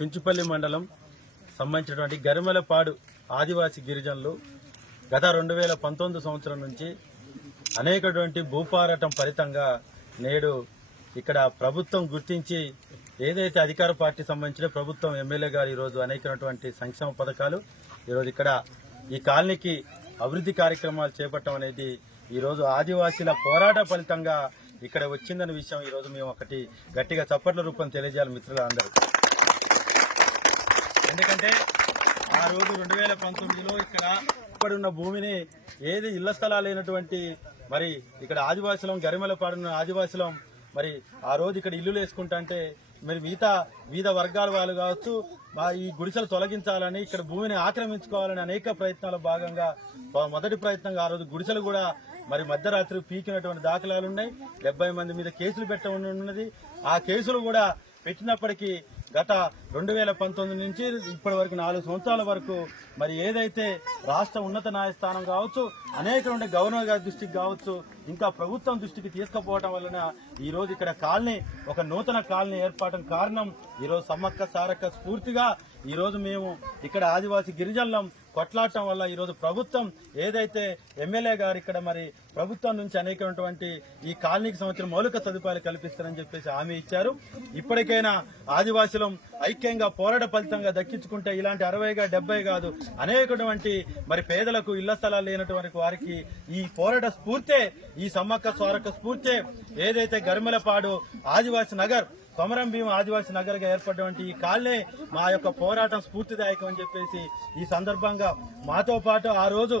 చుంచుపల్లి మండలం సంబంధించినటువంటి గరిమెలపాడు ఆదివాసీ గిరిజనులు గత రెండు వేల పంతొమ్మిది సంవత్సరం నుంచి అనేకటువంటి భూపారాటం ఫలితంగా నేడు ఇక్కడ ప్రభుత్వం గుర్తించి ఏదైతే అధికార పార్టీ సంబంధించిన ప్రభుత్వం ఎమ్మెల్యే గారు ఈరోజు అనేకటువంటి సంక్షేమ పథకాలు ఈరోజు ఇక్కడ ఈ కాలనీకి అభివృద్ధి కార్యక్రమాలు చేపట్టడం అనేది ఈరోజు ఆదివాసీల పోరాట ఫలితంగా ఇక్కడ వచ్చిందనే విషయం ఈరోజు మేము ఒకటి గట్టిగా చప్పట్ల రూపం తెలియజేయాలి మిత్రులు అందరూ. ఎందుకంటే ఆ రోజు రెండు వేల పంతొమ్మిదిలో ఇక్కడ ఇక్కడ ఉన్న భూమిని ఏది ఇళ్ళ స్థలాలైనటువంటి మరి ఇక్కడ ఆదివాసులం గరిమెల పాడున్న ఆదివాసులం మరి ఆ రోజు ఇక్కడ ఇల్లు వేసుకుంటా అంటే మరి మిగతా వివిధ వర్గాల వాళ్ళు కావచ్చు మా ఈ గుడిసెలు తొలగించాలని ఇక్కడ భూమిని ఆక్రమించుకోవాలని అనేక ప్రయత్నాల భాగంగా మొదటి ప్రయత్నంగా ఆ రోజు గుడిసెలు కూడా మరి మధ్యరాత్రి పీకినటువంటి దాఖలాలు ఉన్నాయి. డెబ్బై మంది మీద కేసులు పెట్టమని ఉన్నది. ఆ కేసులు కూడా పెట్టినప్పటికీ గత రెండు వేల పంతొమ్మిది నుంచి ఇప్పటి వరకు నాలుగు సంవత్సరాల వరకు మరి ఏదైతే రాష్ట్ర ఉన్నత న్యాయస్థానం కావచ్చు అనేక ఉండే గవర్నర్ గారి దృష్టికి కావచ్చు ఇంకా ప్రభుత్వం దృష్టికి తీసుకుపోవడం వలన ఈ రోజు ఇక్కడ కాలనీ ఒక నూతన కాలనీ ఏర్పడటం కారణం ఈ రోజు సమ్మక్క సారక్క స్ఫూర్తిగా ఈరోజు మేము ఇక్కడ ఆదివాసీ గిరిజనులం కొట్లాడటం వల్ల ఈరోజు ప్రభుత్వం ఏదైతే ఎమ్మెల్యే గారు ఇక్కడ మరి ప్రభుత్వం నుంచి అనేకమైనటువంటి ఈ కాలనీకి సంవత్సరం మౌలిక సదుపాయాలు కల్పిస్తారని చెప్పేసి హామీ ఇచ్చారు. ఇప్పటికైనా ఆదివాసులం ఐక్యంగా పోరాట ఫలితంగా దక్కించుకుంటే ఇలాంటి అరవైగా డెబ్బై కాదు అనేకటువంటి మరి పేదలకు ఇళ్ళ స్థలాలు లేనటువంటి వారికి ఈ పోరాట స్ఫూర్తే ఈ ఈ సమ్మక్క స్వారక స్ఫూర్తి ఏదైతే గరిమలపాడు ఆదివాసి నగర్ కొమరం భీమ ఆదివాసీ నగర్గా ఏర్పడినటువంటి ఈ కాలనే మా యొక్క పోరాటం స్ఫూర్తిదాయకం అని చెప్పేసి ఈ సందర్భంగా మాతో పాటు ఆ రోజు